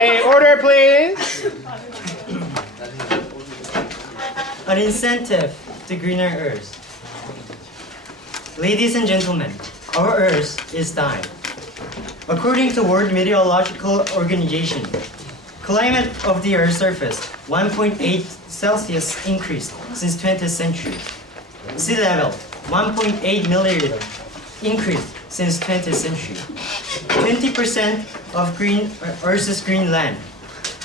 Hey, order, please. An incentive to greener Earth. Ladies and gentlemen, our Earth is dying. According to World Meteorological Organization, climate of the Earth's surface 1.8 Celsius increased since 20th century. Sea level 1.8 millimeter increased since 20th century. 20% of Earth's green land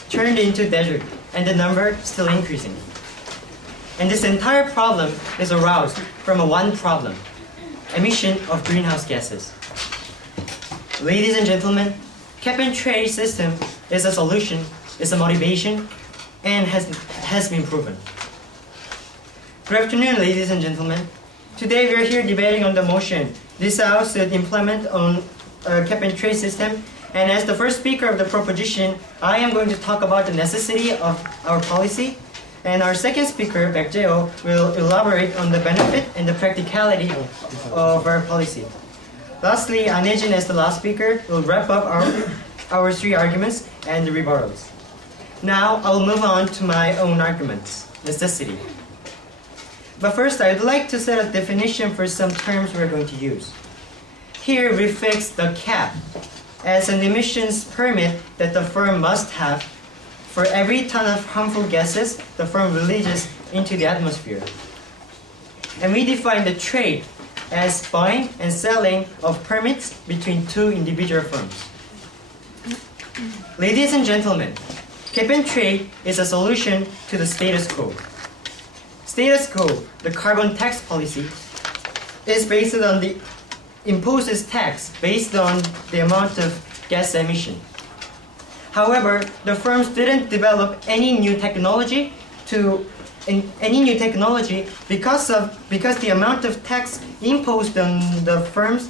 turned into desert, and the number still increasing. And this entire problem is aroused from one problem: emission of greenhouse gases. Ladies and gentlemen, cap and trade system is a solution, is a motivation, and has been proven. Good afternoon, ladies and gentlemen. Today we are here debating on the motion this House should implement on cap and trade system. And as the first speaker of the proposition, I am going to talk about the necessity of our policy. And our second speaker, Daewon, will elaborate on the benefit and the practicality of our policy. Lastly, Anejin, as the last speaker, will wrap up our three arguments and the rebuttals. Now, I will move on to my own arguments. Necessity. But first, I would like to set a definition for some terms we're going to use. Here, we fix the cap as an emissions permit that the firm must have for every ton of harmful gases the firm releases into the atmosphere. And we define the trade as buying and selling of permits between two individual firms. Ladies and gentlemen, cap and trade is a solution to the status quo. Status quo, the carbon tax policy, is based on the imposes tax based on the amount of gas emission. However, the firms didn't develop any new technology because the amount of tax imposed on the firms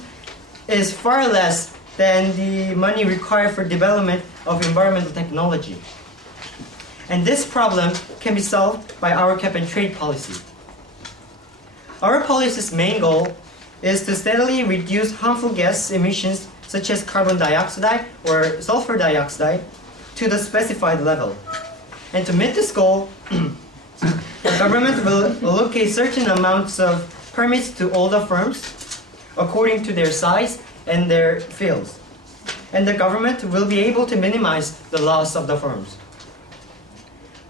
is far less than the money required for development of environmental technology. And this problem can be solved by our cap and trade policy. Our policy's main goal is to steadily reduce harmful gas emissions such as carbon dioxide or sulfur dioxide to the specified level. And to meet this goal, the government will allocate certain amounts of permits to all the firms according to their size and their fields. And the government will be able to minimize the loss of the firms.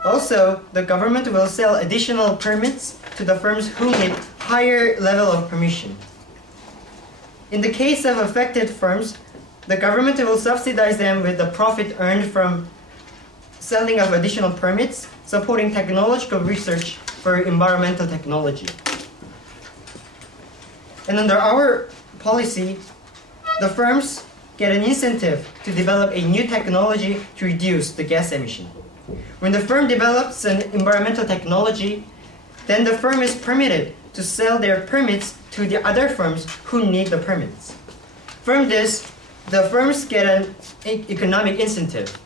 Also, the government will sell additional permits to the firms who need higher level of permission. In the case of affected firms, the government will subsidize them with the profit earned from selling of additional permits, supporting technological research for environmental technology. And under our policy, the firms get an incentive to develop a new technology to reduce the gas emission. When the firm develops an environmental technology, then the firm is permitted to sell their permits to the other firms who need the permits. From this, the firms get an economic incentive,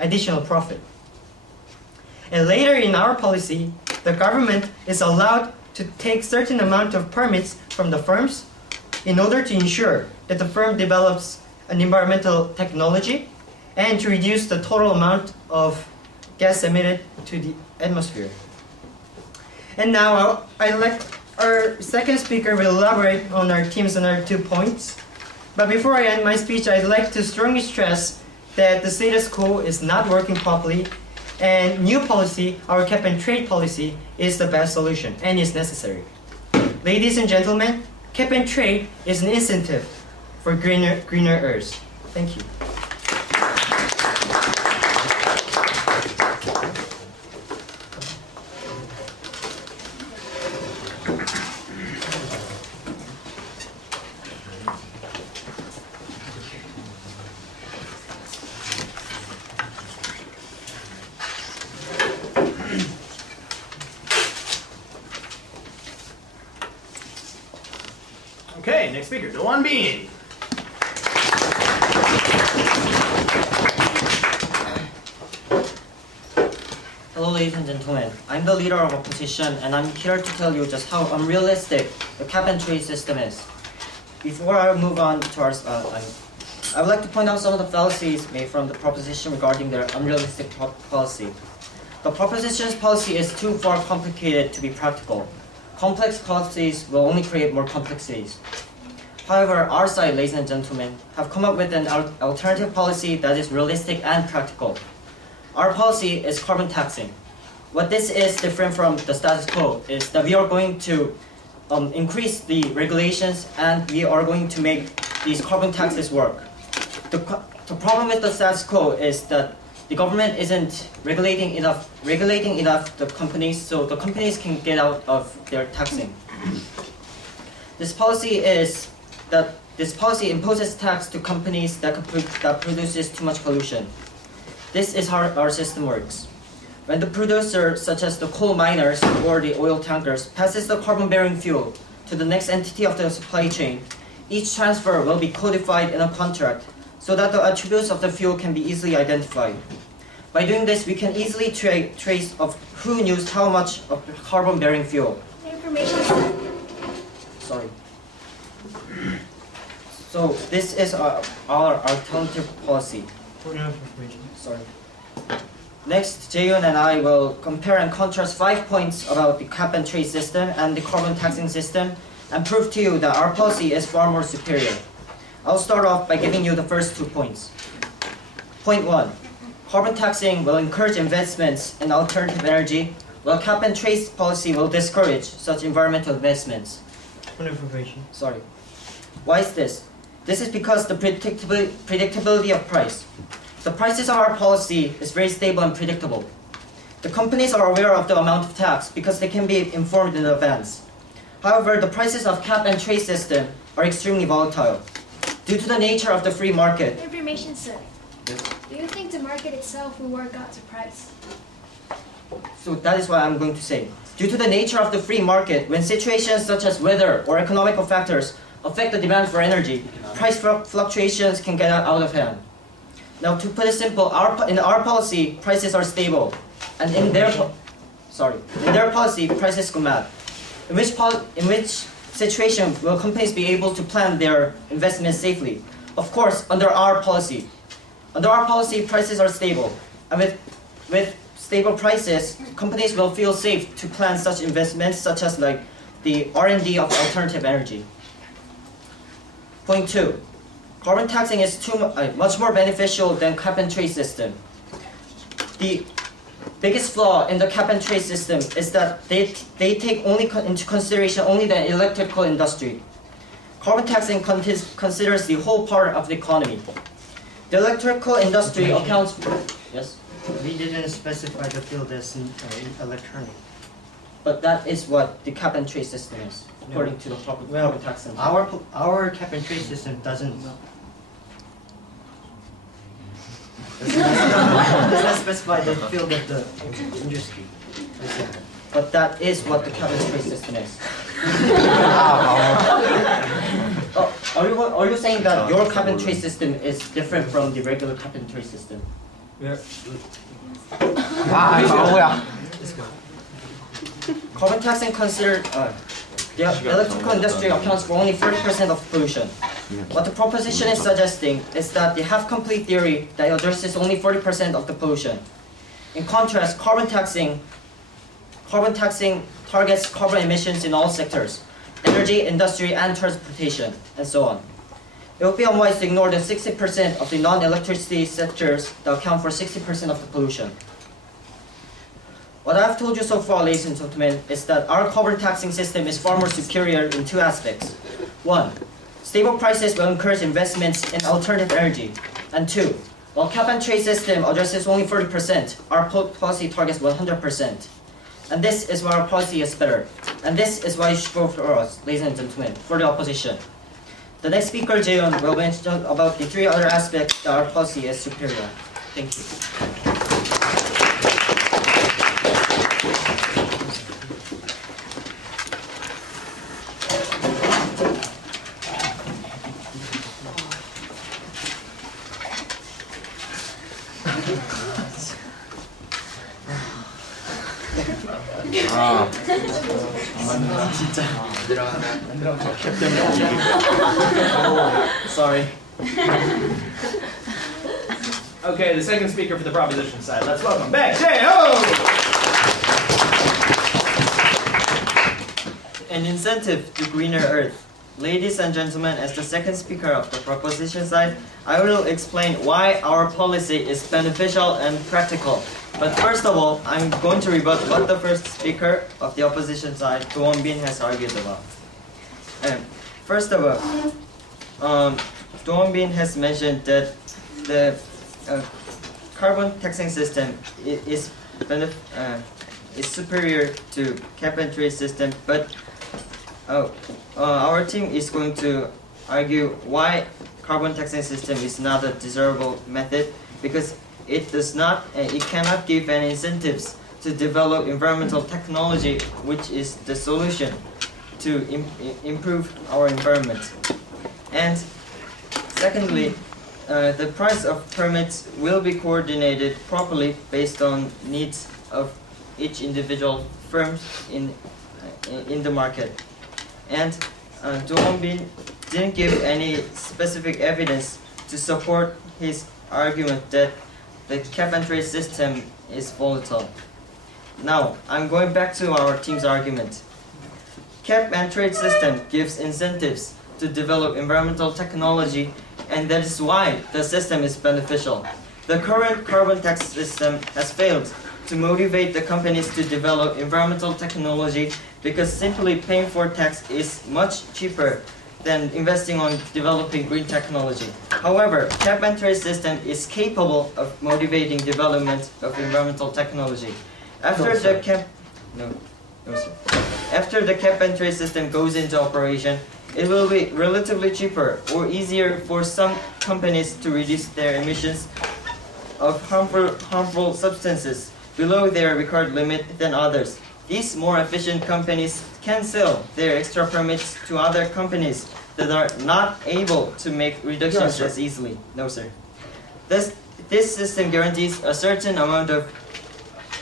additional profit. And later in our policy, the government is allowed to take certain amount of permits from the firms in order to ensure that the firm develops an environmental technology and to reduce the total amount of gas emitted to the atmosphere. And now our second speaker will elaborate on our teams and our 2 points. But before I end my speech, I'd like to strongly stress that the status quo is not working properly, and new policy, our cap and trade policy, is the best solution and is necessary. Ladies and gentlemen, cap and trade is an incentive for greener Earth. Thank you. Okay, next speaker, Daewon Bean. Hello ladies and gentlemen, I'm the leader of opposition and I'm here to tell you just how unrealistic the cap and trade system is. Before I move on to our I would like to point out some of the fallacies made from the proposition regarding their unrealistic policy. The proposition's policy is too far complicated to be practical. Complex policies will only create more complexities. However, our side, ladies and gentlemen, have come up with an alternative policy that is realistic and practical. Our policy is carbon taxing. What this is different from the status quo is that we are going to increase the regulations and we are going to make these carbon taxes work. The problem with the status quo is that the government isn't regulating enough the companies, so the companies can get out of their taxing. This policy imposes tax to companies that produces too much pollution. This is how our system works. When the producer, such as the coal miners or the oil tankers, passes the carbon-bearing fuel to the next entity of the supply chain, each transfer will be codified in a contract so that the attributes of the fuel can be easily identified. By doing this, we can easily trace of who used how much of the carbon-bearing fuel. Information. Sorry. So this is our alternative policy. Sorry. Next, Daewon and I will compare and contrast 5 points about the cap and trade system and the carbon taxing system and prove to you that our policy is far more superior. I'll start off by giving you the first 2 points. Point 1. Carbon taxing will encourage investments in alternative energy, while cap and trade policy will discourage such environmental investments. Sorry. Why is this? This is because the predictability of price. The prices of our policy is very stable and predictable. The companies are aware of the amount of tax because they can be informed in advance. However, the prices of cap and trade system are extremely volatile. Due to the nature of the free market. Information, sir. Yes. Do you think the market itself will work out the price? So that is what I'm going to say. Due to the nature of the free market, when situations such as weather or economical factors affect the demand for energy, price fluctuations can get out of hand. Now, to put it simple, in our policy, prices are stable, and in their policy, prices go mad. In which situation will companies be able to plan their investments safely? Of course, under our policy. Under our policy, prices are stable, and with stable prices, companies will feel safe to plan such investments, such as like the R&D of alternative energy. Point 2. Carbon taxing is much more beneficial than cap and trade system. The biggest flaw in the cap and trade system is that they take into consideration only the electrical industry. Carbon taxing considers the whole part of the economy. The electrical industry accounts for... Yes? We didn't specify the field as in electronic. But that is what the cap and trade system is, according to the carbon tax system. Our cap and trade system does not specify the field of the industry. But that is what the cap and trade system is. Are you saying that your cap and trade system is different from the regular cap and trade system? Carbon taxing considered the electrical industry accounts for only 30% of pollution. What the proposition is suggesting is that the half-complete theory that addresses only 40% of the pollution. In contrast, carbon taxing targets carbon emissions in all sectors: energy, industry, and transportation, and so on. It would be unwise to ignore the 60% of the non-electricity sectors that account for 60% of the pollution. What I've told you so far, ladies and gentlemen, is that our carbon taxing system is far more superior in 2 aspects. 1. Stable prices will encourage investments in alternative energy. And 2. While cap and trade system addresses only 40%, our policy targets 100%. And this is why our policy is better. And this is why you should vote for us, ladies and gentlemen, for the opposition. The next speaker, Daewon, will mention about the 3 other aspects that our policy is superior. Thank you. Sorry. Okay, the second speaker for the proposition side. Let's welcome back Daewon. An incentive to greener earth. Ladies and gentlemen, as the second speaker of the proposition side, I will explain why our policy is beneficial and practical. But first of all, I'm going to rebut what the first speaker of the opposition side, Daewon has argued about. And first of all, Daewon has mentioned that the carbon taxing system is superior to cap and trade system, but our team is going to argue why carbon taxing system is not a desirable method, because it cannot give any incentives to develop environmental technology, which is the solution to improve our environment. And secondly, the price of permits will be coordinated properly based on needs of each individual firm in the market. And Daewon didn't give any specific evidence to support his argument that the cap and trade system is volatile. Now, I'm going back to our team's argument. Cap and trade system gives incentives to develop environmental technology, and that is why the system is beneficial. The current carbon tax system has failed to motivate the companies to develop environmental technology, because simply paying for tax is much cheaper than investing on developing green technology. However, cap and trade system is capable of motivating development of environmental technology. After the cap and trade system goes into operation, it will be relatively cheaper or easier for some companies to reduce their emissions of harmful substances below their required limit than others. These more efficient companies can sell their extra permits to other companies that are not able to make reductions as easily. No, sir. This system guarantees a certain amount of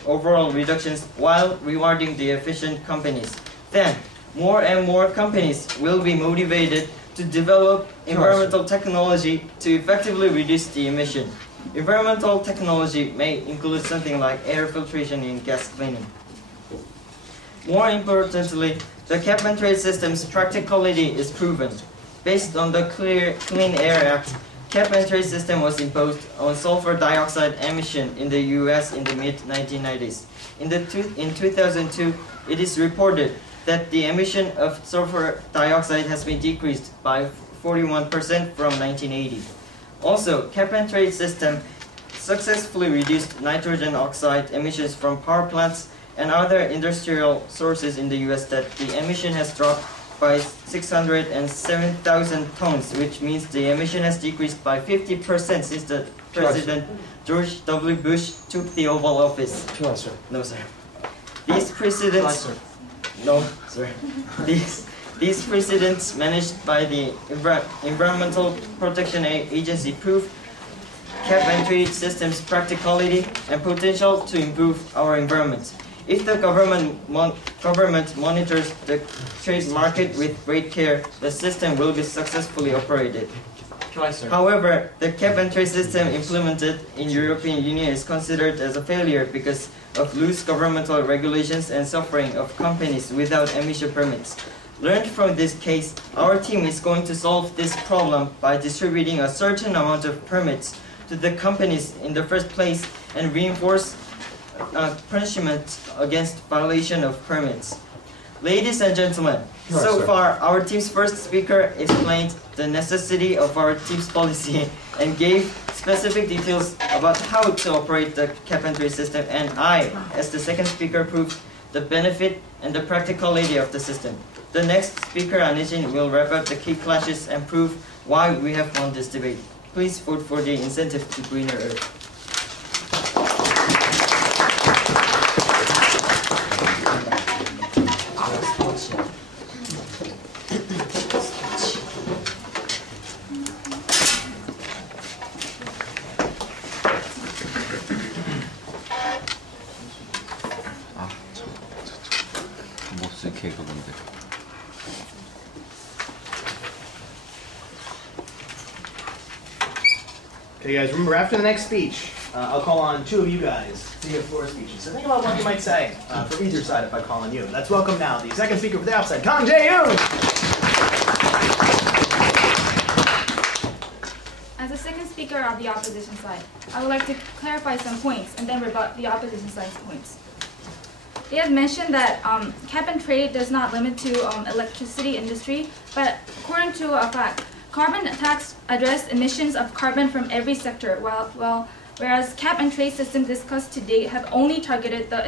overall reductions while rewarding the efficient companies. Then, more and more companies will be motivated to develop environmental technology to effectively reduce the emission. Environmental technology may include something like air filtration and gas cleaning. More importantly, the cap and trade system's practicality is proven. Based on the Clean Air Act, cap and trade system was imposed on sulfur dioxide emission in the US in the mid-1990s. In 2002, it is reported that the emission of sulfur dioxide has been decreased by 41% from 1980. Also, cap and trade system successfully reduced nitrogen oxide emissions from power plants and other industrial sources in the US, that the emission has dropped by 607,000 tons, which means the emission has decreased by 50% since the President George W. Bush took the Oval Office. No, sir. These precedents... No, sir. These precedents managed by the Environmental Protection Agency prove cap and trade system's practicality and potential to improve our environment. If the government monitors the trade market with great care, the system will be successfully operated. However, the cap and trade system implemented in European Union is considered as a failure because of loose governmental regulations and suffering of companies without emission permits. Learned from this case, our team is going to solve this problem by distributing a certain amount of permits to the companies in the first place and reinforce punishment against violation of permits. Ladies and gentlemen, so far our team's first speaker explained the necessity of our team's policy and gave specific details about how to operate the cap and trade system, and I, as the second speaker, proved the benefit and the practicality of the system. The next speaker, Anijin, will wrap up the key clashes and prove why we have won this debate. Please vote for the incentive to greener earth. 못쓸게 그건데. Okay, guys, remember after the next speech, I'll call on two of you guys to give floor speeches. So think about what you might say for either side if I call on you. Let's welcome now the second speaker for the outside, Kang Jae-yoon! As the second speaker of the opposition side, I would like to clarify some points and then rebut the opposition side's points. They have mentioned that cap and trade does not limit to electricity industry, but according to a fact, carbon tax address emissions of carbon from every sector, whereas cap and trade systems discussed to date have only targeted the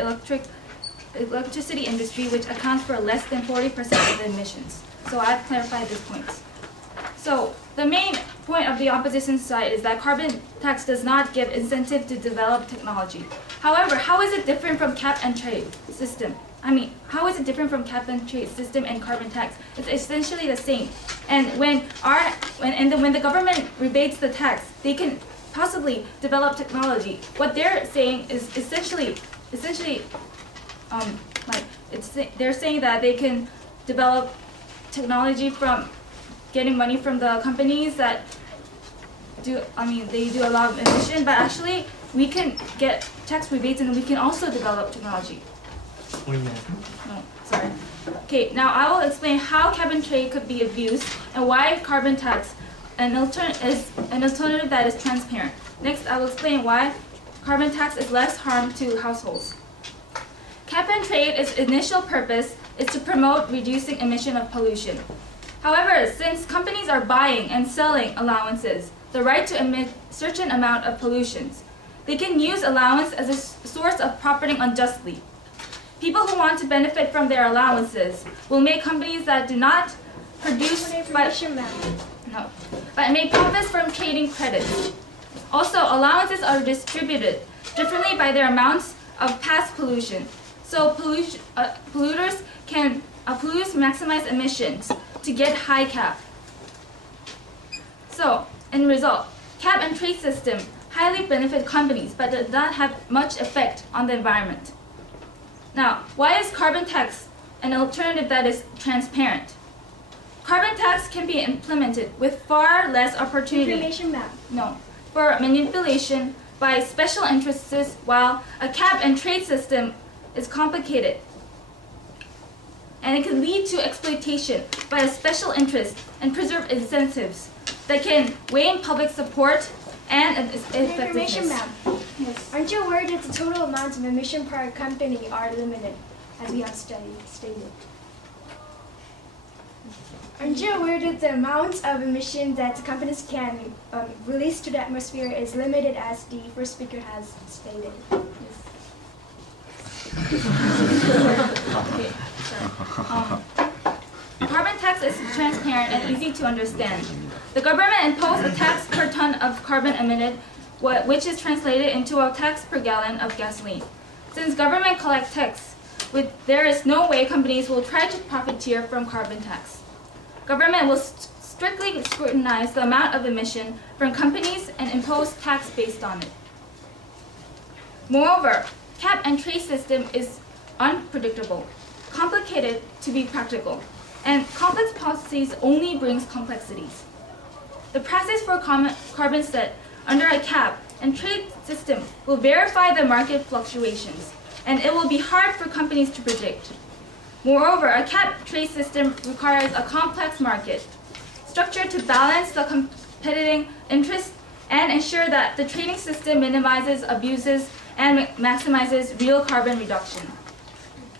electricity industry, which accounts for less than 40% of the emissions. So I've clarified these points. So the main point of the opposition side is that carbon tax does not give incentive to develop technology. However, how is it different from cap and trade system? How is it different from cap and trade system and carbon tax? It's essentially the same. And when the government rebates the tax, they can possibly develop technology. What they're saying is they're saying that they can develop technology from getting money from the companies that they do a lot of emission, but actually we can get tax rebates and we can also develop technology. No, sorry. Okay, now I will explain how cap and trade could be abused and why carbon tax is an alternative that is transparent. Next, I will explain why carbon tax is less harm to households. Cap and trade's initial purpose is to promote reducing emission of pollution. However, since companies are buying and selling allowances, the right to emit certain amount of pollutions, they can use allowance as a source of profiting unjustly. People who want to benefit from their allowances will make companies that do not produce but make profits from trading credits. Also, allowances are distributed differently by their amounts of past pollution. So polluters can maximize emissions to get high cap. So, in result, cap and trade system highly benefit companies but does not have much effect on the environment. Now, why is carbon tax an alternative that is transparent? Carbon tax can be implemented with far less opportunity for manipulation by special interests, while a cap and trade system is complicated. And it can lead to exploitation by a special interest and preserve incentives that can weigh public support and effectiveness. Yes. Aren't you worried that the total amounts of emission per company are limited, as we have stated? Aren't you aware that the amount of emission that companies can release to the atmosphere is limited, as the first speaker has stated? Okay, sorry. Carbon tax is transparent and easy to understand. The government imposed a tax per ton of carbon emitted, which is translated into a tax per gallon of gasoline. Since government collects tax, there is no way companies will try to profiteer from carbon tax. Government will strictly scrutinize the amount of emission from companies and impose tax based on it. Moreover, cap and trade system is unpredictable, complicated to be practical, and complex policies only brings complexities. The prices for carbon set under a cap and trade system will verify the market fluctuations, and it will be hard for companies to predict. Moreover, a cap trade system requires a complex market structure to balance the competing interests and ensure that the trading system minimizes abuses and maximizes real carbon reduction.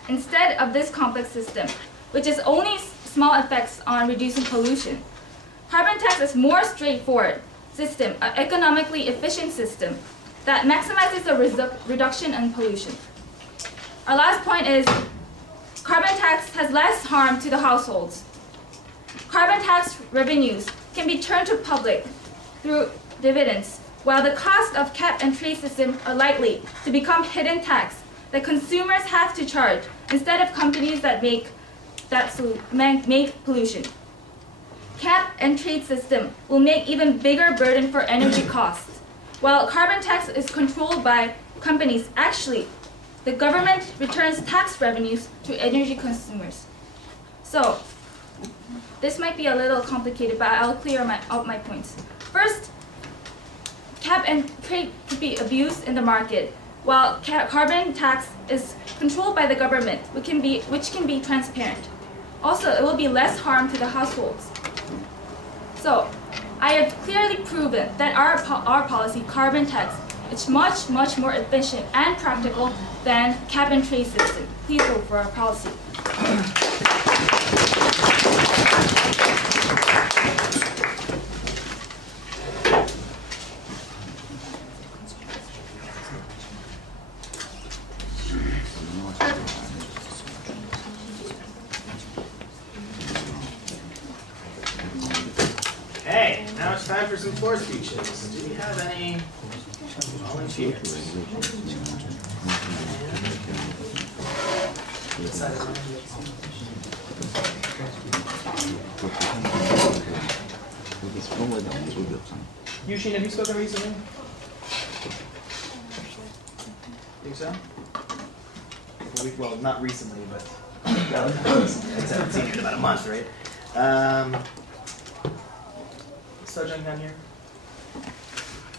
Instead of this complex system, which has only small effects on reducing pollution, carbon tax is more straightforward system, an economically efficient system that maximizes the reduction in pollution. Our last point is carbon tax has less harm to the households. Carbon tax revenues can be turned to public through dividends, while the cost of cap and trade system are likely to become hidden tax that consumers have to charge instead of companies that make pollution. Cap and trade system will make even bigger burden for energy costs. While carbon tax is controlled by companies, actually, the government returns tax revenues to energy consumers. So, this might be a little complicated, but I'll clear out my points. First, cap and trade could be abused in the market, while carbon tax is controlled by the government, which can be transparent. Also, it will be less harm to the households. So, I have clearly proven that our policy, carbon tax, is much more efficient and practical than cap and trade system. Please vote for our policy. Okay, now it's time for some floor speeches. Do we have any volunteers? Yushin, have you spoken recently? Think so? Well, not recently, but I haven't seen you in about a month, right? Sojung down here?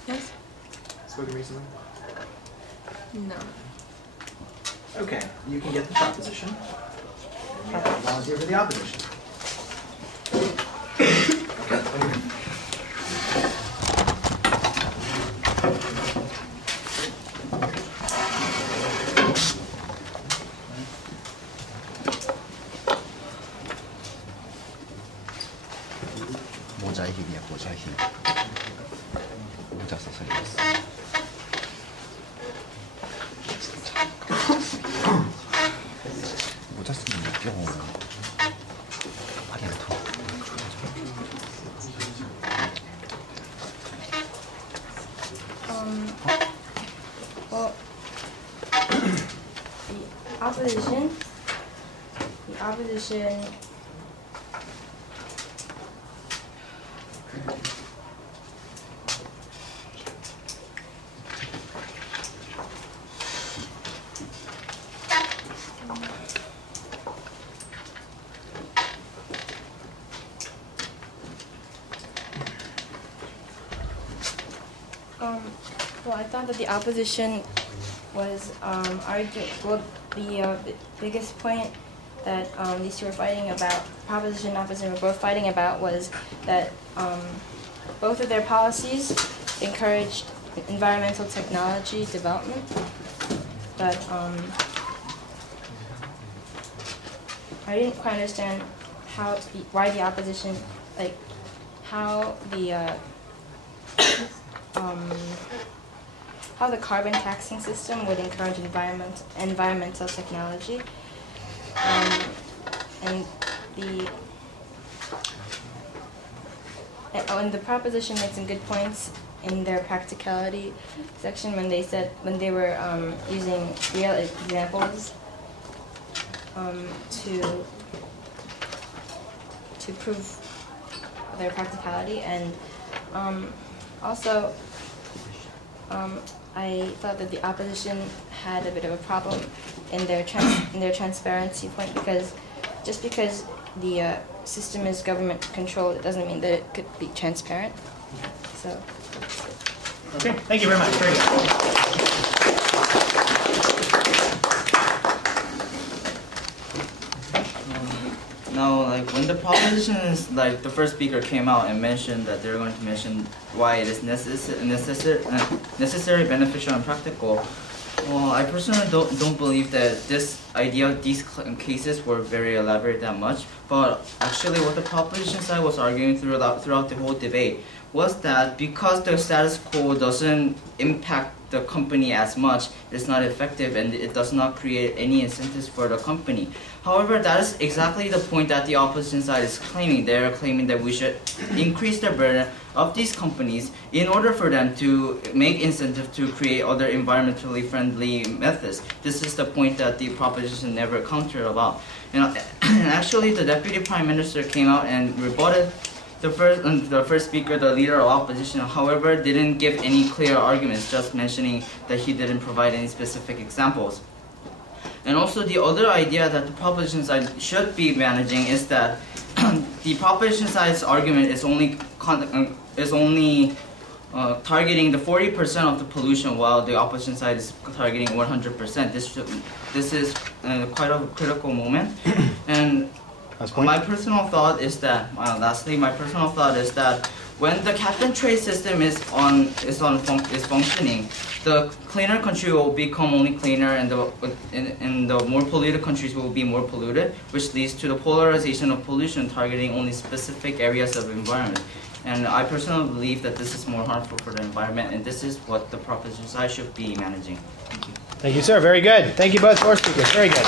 Yes? Spoken recently? No. Okay, you can get the proposition. And we have a volunteer for the opposition. Okay. 모자의 힘이야, 모자의 힘. 모자 써서 이랬어. 모자 쓰면 웃겨. 말이 안 통해. Well, the opposition well, I thought that the opposition was arguing. Well, the biggest point that these two were fighting about, proposition and opposition were both fighting about, was that both of their policies encouraged environmental technology development, but I didn't quite understand why the opposition, like how the carbon taxing system would encourage environmental technology, and the proposition made some good points in their practicality section when they were using real examples to prove their practicality, and also I thought that the opposition had a bit of a problem in their transparency point, because just because the system is government controlled, it doesn't mean that it could be transparent. So. Okay, thank you very much. Very good. Now, like when the proposition is like the first speaker came out and mentioned that they're going to mention why it is necessary, beneficial, and practical. Well, I personally don't believe that these cases were very elaborate that much. But actually, what the proposition side was arguing throughout the whole debate was that because the status quo doesn't impact the company as much, it's not effective and it does not create any incentives for the company. However, that is exactly the point that the opposition side is claiming. They are claiming that we should increase the burden of these companies in order for them to make incentive to create other environmentally friendly methods. This is the point that the proposition never countered about. And actually, the Deputy Prime Minister came out and rebutted the first speaker, the leader of opposition, however, didn't give any clear arguments, just mentioning that he didn't provide any specific examples. And also the other idea that the proposition side should be managing is that the proposition side's argument is only targeting the 40% of the pollution while the opposition side is targeting 100%. This is quite a critical moment. And my personal thought is that, lastly, my personal thought is that when the cap and trade system is functioning, the cleaner country will become only cleaner, and the more polluted countries will be more polluted, which leads to the polarization of pollution targeting only specific areas of environment. And I personally believe that this is more harmful for the environment, and this is what the proposition side should be managing. Thank you. Thank you, sir. Very good. Thank you both floor speakers. Very good.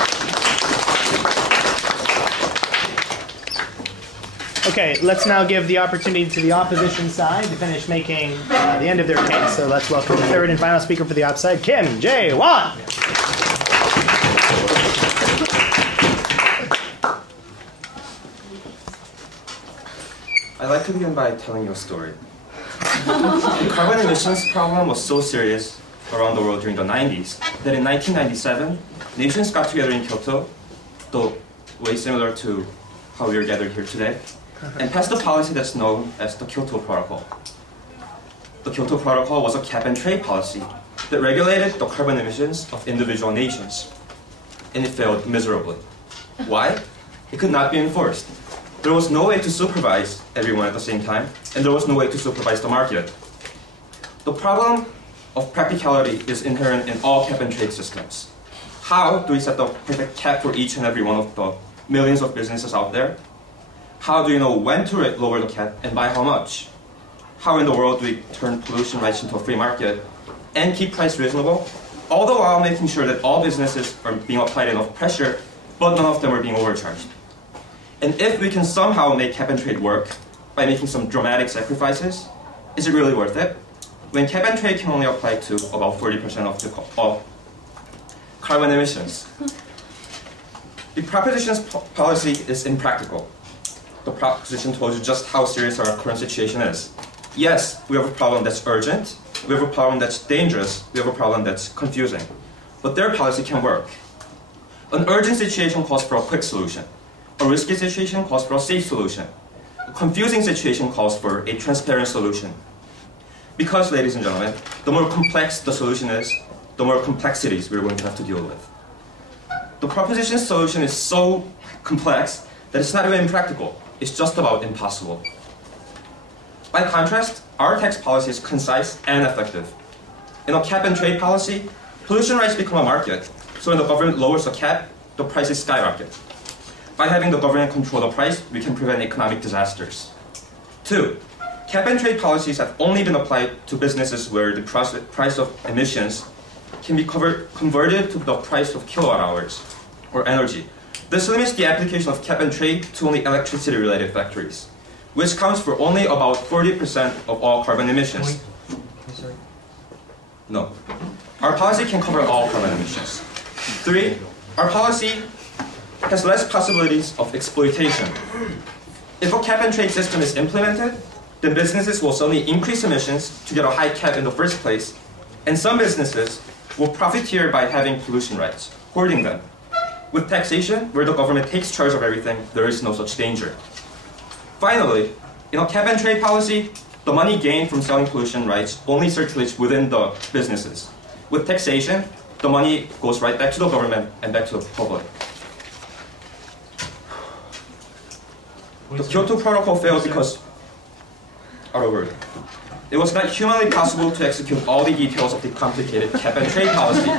Okay, let's now give the opportunity to the opposition side to finish making the end of their case. So let's welcome the third and final speaker for the op side, Kim Daewon. I'd like to begin by telling you a story. The carbon emissions problem was so serious around the world during the 90s that in 1997, nations got together in Kyoto, though way similar to how we are gathered here today, and passed a policy that's known as the Kyoto Protocol. The Kyoto Protocol was a cap-and-trade policy that regulated the carbon emissions of individual nations, and it failed miserably. Why? It could not be enforced. There was no way to supervise everyone at the same time, and there was no way to supervise the market. The problem of practicality is inherent in all cap-and-trade systems. How do we set the perfect cap for each and every one of the millions of businesses out there? How do you know when to lower the cap and by how much? How in the world do we turn pollution rights into a free market and keep price reasonable, all the while making sure that all businesses are being applied enough pressure, but none of them are being overcharged? And if we can somehow make cap and trade work by making some dramatic sacrifices, is it really worth it? When cap and trade can only apply to about 40% of the carbon emissions. The proposition's policy is impractical. The proposition told you just how serious our current situation is. Yes, we have a problem that's urgent, we have a problem that's dangerous, we have a problem that's confusing. But their policy can work. An urgent situation calls for a quick solution. A risky situation calls for a safe solution. A confusing situation calls for a transparent solution. Because, ladies and gentlemen, the more complex the solution is, the more complexities we're going to have to deal with. The proposition's solution is so complex that it's not even impractical. It's just about impossible. By contrast, our tax policy is concise and effective. In a cap-and-trade policy, pollution rights become a market. So when the government lowers the cap, the prices skyrocket. By having the government control the price, we can prevent economic disasters. 2. Cap-and-trade policies have only been applied to businesses where the price of emissions can be converted to the price of kilowatt hours or energy. This limits the application of cap-and-trade to only electricity-related factories, which counts for only about 40% of all carbon emissions. No. Our policy can cover all carbon emissions. 3. Our policy has less possibilities of exploitation. If a cap-and-trade system is implemented, then businesses will suddenly increase emissions to get a high cap in the first place, and some businesses will profiteer by having pollution rights, hoarding them. With taxation, where the government takes charge of everything, there is no such danger. Finally, in a cap-and-trade policy, the money gained from selling pollution rights only circulates within the businesses. With taxation, the money goes right back to the government and back to the public. The Kyoto Protocol failed because, out of word, it was not humanly possible to execute all the details of the complicated cap-and-trade policy.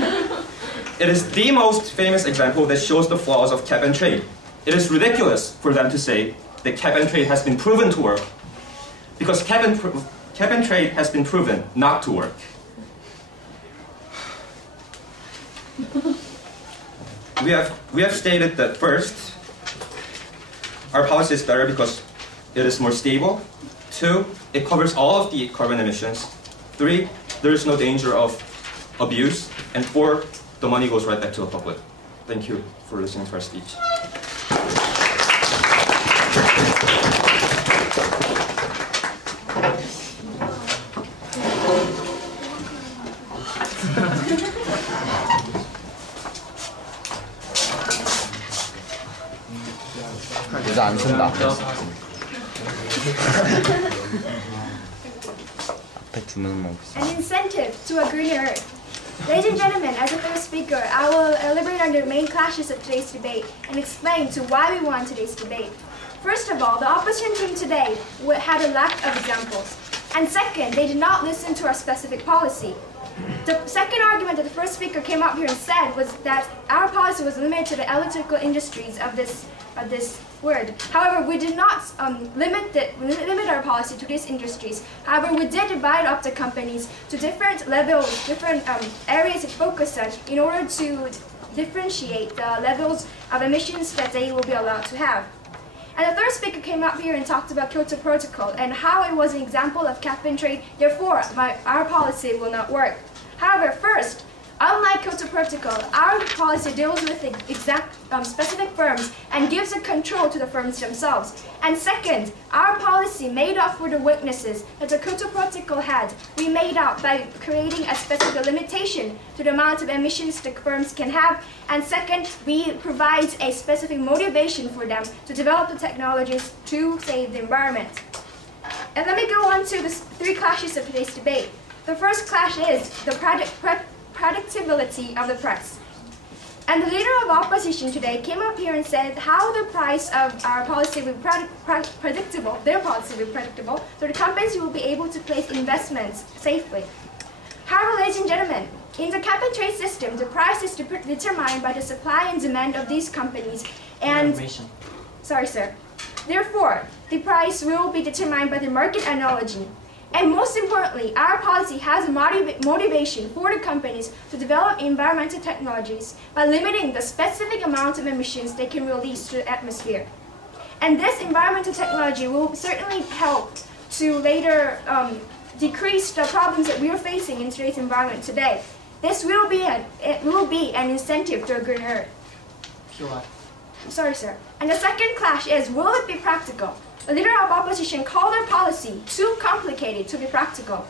It is the most famous example that shows the flaws of cap-and-trade. It is ridiculous for them to say that cap-and-trade has been proven to work, because cap-and-trade has been proven not to work. We have stated that first, our policy is better because it is more stable. 2, it covers all of the carbon emissions. 3, there is no danger of abuse. And 4, the money goes right back to the public. Thank you for listening to our speech. 여자 안 쓴다. 앞에 An incentive to a greener earth. Ladies and gentlemen, as a first speaker, I will elaborate on the main clashes of today's debate and explain to why we won today's debate. First of all, the opposition team today had a lack of examples. And second, they did not listen to our specific policy. The second argument that the first speaker came up here and said was that our policy was limited to the electrical industries of this word. However, we did not limit our policy to these industries. However, we did divide up the companies to different levels, different areas to focus on in order to differentiate the levels of emissions that they will be allowed to have. And the third speaker came up here and talked about Kyoto Protocol and how it was an example of cap and trade, therefore our policy will not work. However, first, unlike Kyoto Protocol, our policy deals with exact specific firms and gives the control to the firms themselves. And second, our policy made up for the weaknesses that the Kyoto Protocol had. We made up by creating a specific limitation to the amount of emissions the firms can have. And second, we provide a specific motivation for them to develop the technologies to save the environment. And let me go on to the three clashes of today's debate. The first clash is the predictability of the price. And the leader of opposition today came up here and said how the price of our policy will be predictable, their policy will be predictable, so the companies will be able to place investments safely. However, ladies and gentlemen, in the cap and trade system, the price is determined by the supply and demand of these companies. And sorry, sir. Therefore, the price will be determined by the market analogy. And most importantly, our policy has a motivation for the companies to develop environmental technologies by limiting the specific amount of emissions they can release to the atmosphere. And this environmental technology will certainly help to later decrease the problems that we are facing in today's environment today. This will be an incentive to a greener earth. Sorry, sir. And the second clash is, will it be practical? The leader of opposition called our policy too complicated to be practical.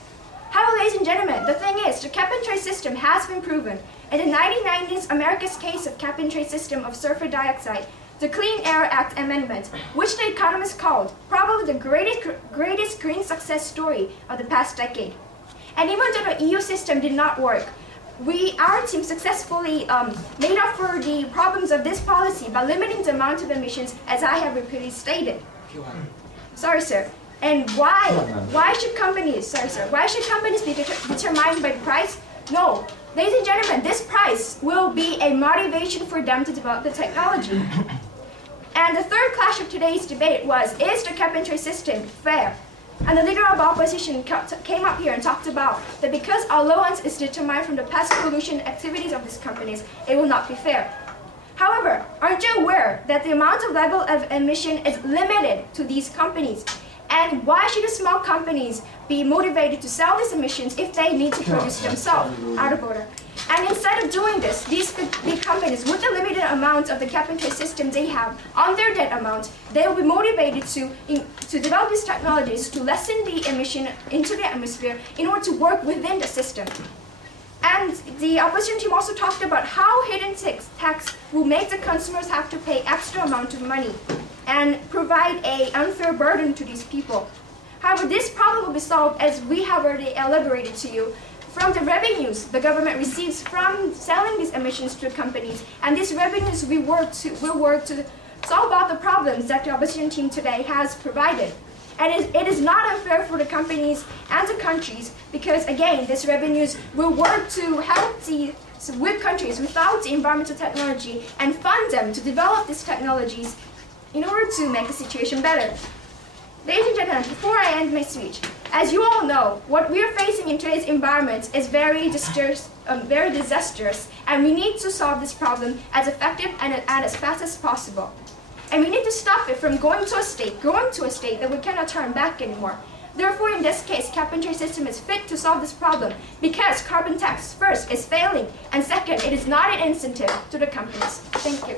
However, ladies and gentlemen, the thing is, the cap and trade system has been proven. In the 1990s, America's case of cap and trade system of sulfur dioxide, the Clean Air Act Amendment, which the economists called probably the greatest green success story of the past decade. And even though the EU system did not work, our team successfully made up for the problems of this policy by limiting the amount of emissions, as I have repeatedly stated. Sorry, sir. And why should companies be determined by the price? No. Ladies and gentlemen, this price will be a motivation for them to develop the technology. And the third clash of today's debate was, is the cap and trade system fair? And the leader of opposition came up here and talked about that because allowance is determined from the past pollution activities of these companies, it will not be fair. However, aren't you aware that the amount of level of emission is limited to these companies? And why should the small companies be motivated to sell these emissions if they need to produce themselves out of order? And instead of doing this, these big companies, with the limited amount of the cap and trade system they have on their debt amount, they will be motivated to develop these technologies to lessen the emission into the atmosphere in order to work within the system. And the opposition team also talked about how hidden tax will make the consumers have to pay extra amount of money and provide an unfair burden to these people. However, this problem will be solved, as we have already elaborated to you, from the revenues the government receives from selling these emissions to companies. And these revenues will work to solve all the problems that the opposition team today has provided. And it is not unfair for the companies and the countries because, again, these revenues will work to help the weak countries without the environmental technology and fund them to develop these technologies in order to make the situation better. Ladies and gentlemen, before I end my speech, as you all know, what we are facing in today's environment is very disastrous, and we need to solve this problem as effective and as fast as possible. And we need to stop it from going to a state that we cannot turn back anymore. Therefore, in this case, cap and trade system is fit to solve this problem because carbon tax, first, is failing, and second, it is not an incentive to the companies. Thank you.